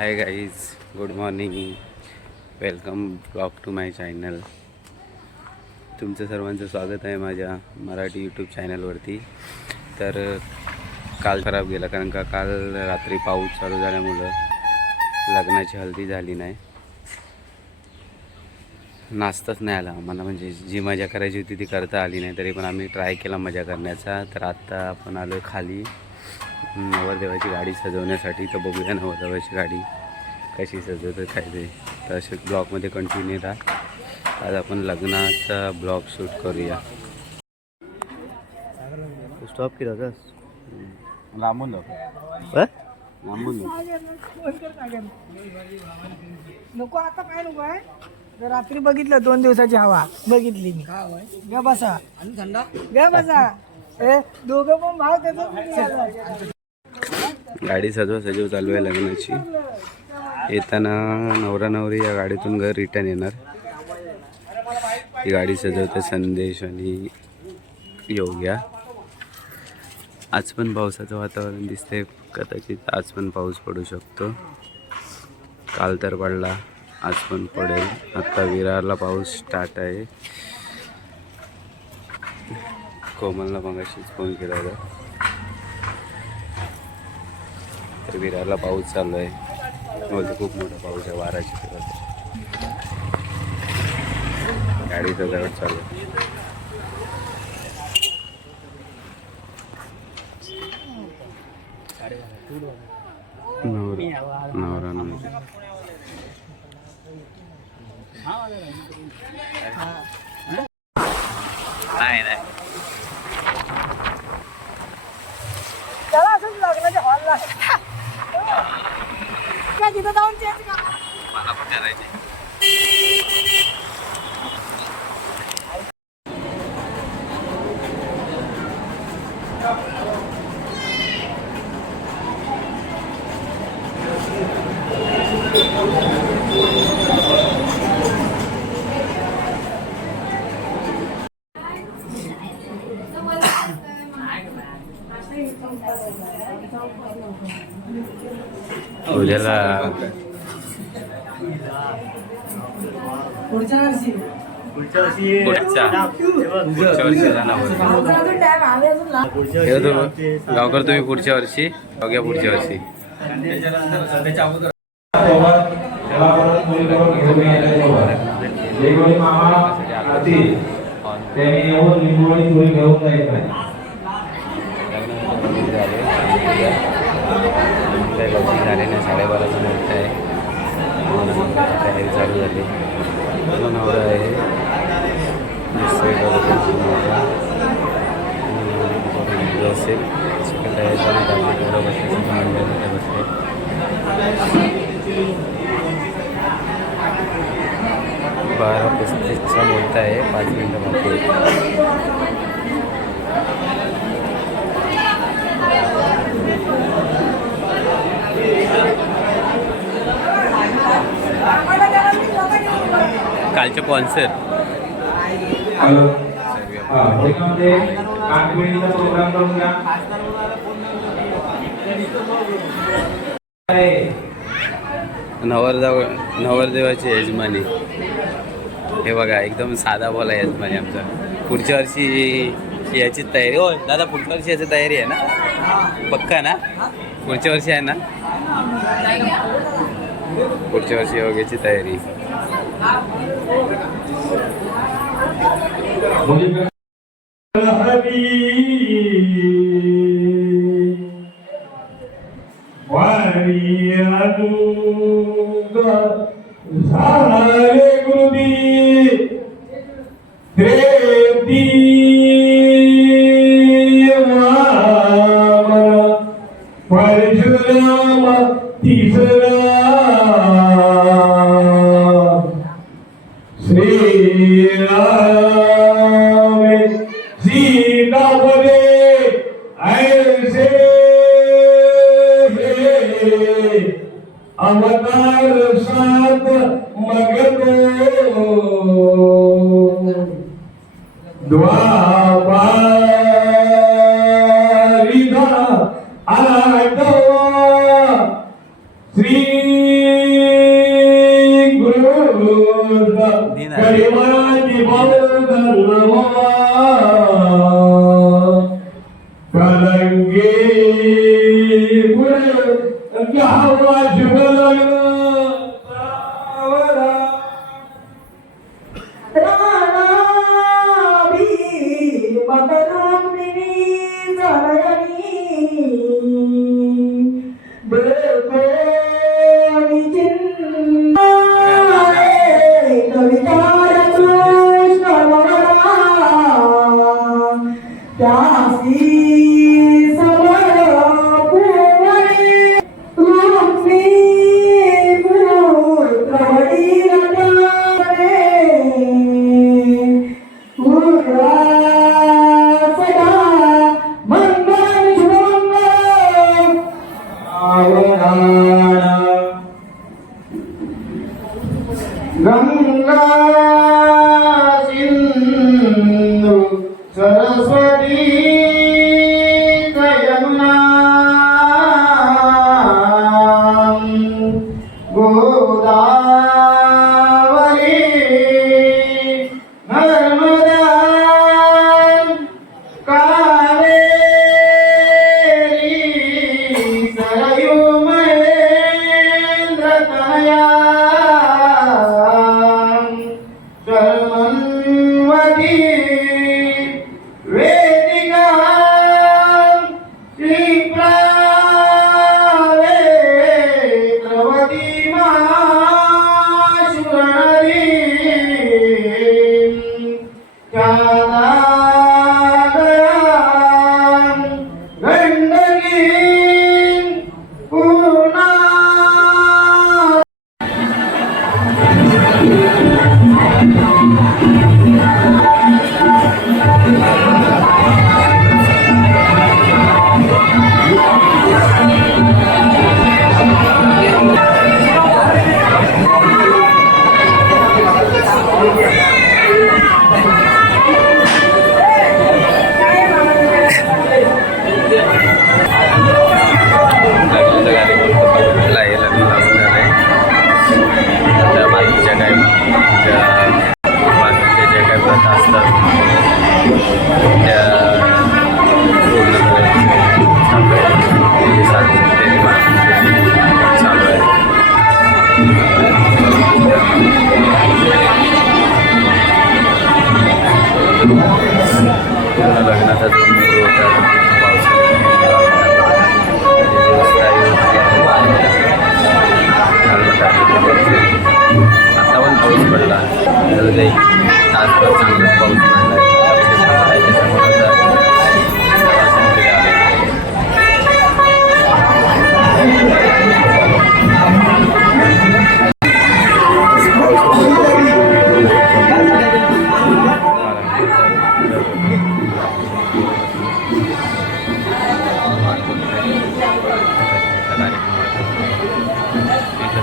High guys, good morning. Welcome blog to my channel. तुमचं सर्वांचं स्वागत आहे माझ्या मराठी यूट्यूब चॅनलवरती. तर काल खराब गेला कारण का काल रात्री पाऊस चालू झाल्यामुळं लग्नाची हल्दी झाली नाही. नाचताच नाही आला आम्हाला, म्हणजे जी मजा करायची होती ती करता आली नाही. तरी पण आम्ही ट्राय केला मजा करण्याचा. तर आत्ता आपण आलो आहे खाली नवरदेवाची गाडी सजवण्यासाठी. तर बघूया नवरदेवाची गाडी कशी सजवतं काय ते. तर असे ब्लॉगमध्ये कंटिन्यू राहा. आज आपण लग्नाचा ब्लॉग शूट करूया. स्टॉप केला का लांबून लांबून नको आता काय नको आहे. रात्री बघितलं 2 दिवसाची हवा बघितली मी. ग बसा आणि थंडा ग बसा. दोघं पण भाव त्याचा. गाडी सजव चालू आहे लग्नाची. येताना नवरा नवरी या गाडीतून घर रिटर्न येणार. ही गाडी सजवते संदेश आणि योग्या. आज पण पावसाचं वातावरण दिसतंय. कदाचित आज पण पाऊस पडू शकतो. काल तर पडला, आज पण पडेल. आत्ता विरारला पाऊस स्टार्ट आहे. कोमलला मगाशीच फोन केला होता. तर विरारला पाऊस चालू आहे. बोलतो खूप मोठा पाऊस आहे, वाराची. गाडी सजावट चालू आहे. नवरा नवरी नाही त्याला असंच लग्नाच्या हॉलला काय तिथं जाऊन चेंज का. मला पण करायचे. उद्याला पुढच्या वर्षी गावकर तुम्ही पुढच्या वर्षी बघ्या. पुढच्या वर्षी झाले नाही. 12:30 मिनिट आहे. तयारी चालू झाली. नवरा आहे असेल तयारी चालू झाली. मंडळामध्ये बसले. 12:35चा मुहूर्त आहे. 5 मिनिटं बाकी. कालचे स्पॉन्सर नवरदेवाची यजमानी. हे बघा एकदम साधा बोला यजमानी आमचा. पुढच्या वर्षी याची तयारी. हो दादा, पुढच्या वर्षी याची तयारी आहे ना? पक्का ना? पुढच्या वर्षी आहे ना? पुढच्या वर्षी योग्याची तयारी. अवतार सात मगतो द्वापारिधा आठवा श्री नाही गरिबाची बाबा कलंगी पुढे घ्यावा शुभ लग्न सावरा. गंगा सिंधू सरस्वती यमुना गोदावरी नर्मदा कावेरी सरयू महेंद्र तनया सर्वन्वती वेदिका श्रीप्रावेत्रवती महाशुरहरी गंडकी पूर्णा. लग्नाचा कार्यक्रम बघितला आहे. लग्न लागून झालं आहे. त्या बाकीच्या काय बाकीच्या ज्या काही प्रथा असतात त्या पूर्ण चालू आहे. चालू आहे. पूर्ण लग्नाचा जो मूड होता आता पण पाऊस पडला तर ते तासभर चांगला पाऊस पडला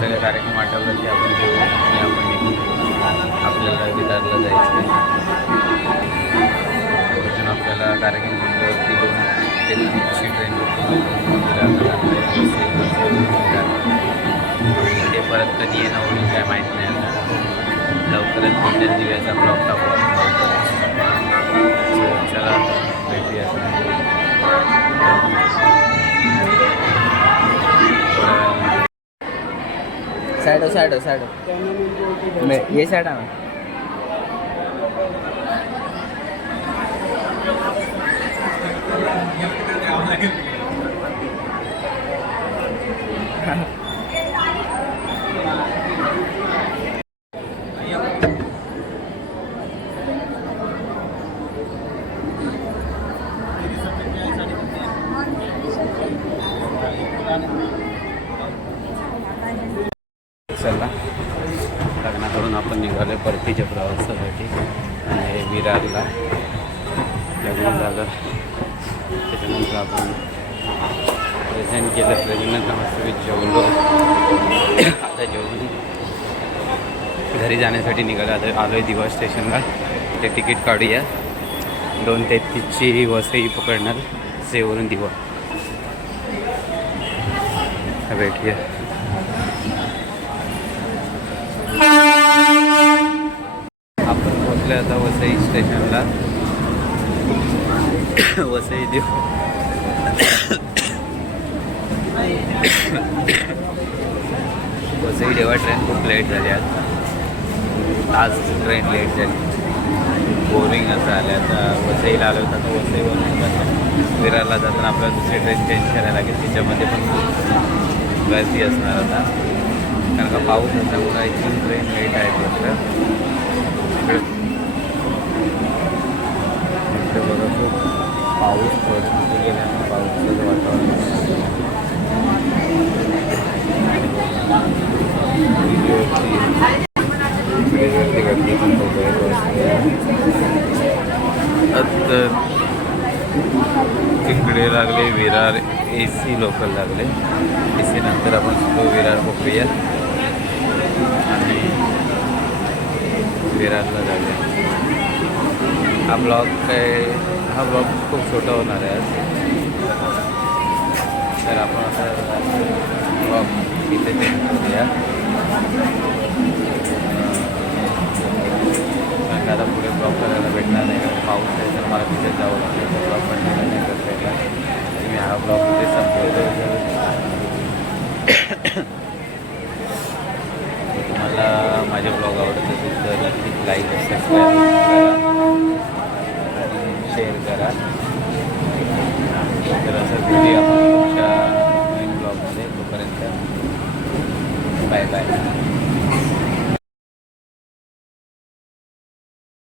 सगळे कार्यक्रम आठवलं की आपण घेऊ आणि आपण निघू. आपल्याला विदारला जायचं आहे. आपल्याला कार्यक्रम बंदवरती 2 ते 3ची ट्रेन ते परत कधी येणं होईल काय माहीत नाही. आता लवकरच भेटेल. दिव्याचा ब्लॉग टाकू. चला भेटूया. साइड ये साइड आना. चला लग्नाकडून आपण निघालो परतीच्या प्रवासासाठी आणि विरारला लग्न झालं. त्याच्यानंतर आपण प्रेझेंट केलं. प्रेझेंटनंतर मस्त जेवलो. आता जेवून घरी जाण्यासाठी निघालो. आता आलो आहे दिवा स्टेशनला. ते तिकीट काढूया. 2:33ची वसई पकडणार सेवरून दिवा. भेटूया. पोचले आता वसई स्टेशनला. वसई देव वसई देवा ट्रेन खूप लेट झाली आज ट्रेन लेट झाली. बोरिंग असं आलं. आता वसईला आलो होतं. आता वसईवरून विरारला जाताना आपल्याला दुसरी ट्रेन चेंज करायला लागेल. तिच्यामध्ये पण खूप गर्दी असणार आता कारण का पाऊस असल्यामुळे आय थिंक ट्रेन लेट आहे वाटतं. इकडे बघा खूप पाऊस पडून गेल्यामुळे पावसाचं वातावरण गर्दी पण तर तिकडे लागले विरार AC लोकल लागले. AC नंतर आपण स्लो विरार बघूया आणि विरारला जाऊया. हा ब्लॉग खूप छोटा होणार आहे आज. तर आपण आता ब्लॉग इथे चेंज करूया. कारण आता पुढे ब्लॉग करायला भेटणार नाही कारण पाऊस आहे. तर मला तिथे जावं लागेल. तर ब्लॉग कंटिन्यू नाही करता येईल. मी हा ब्लॉग तिथे संपवतो. तुम्हाला माझे ब्लॉग आवडत असेल तर नक्कीच लाईक सबस्क्राईब करा आणि शेअर करा. तर असं भेटूया आपण पुढच्या नवीन ब्लॉगमध्ये. तोपर्यंत बाय बाय.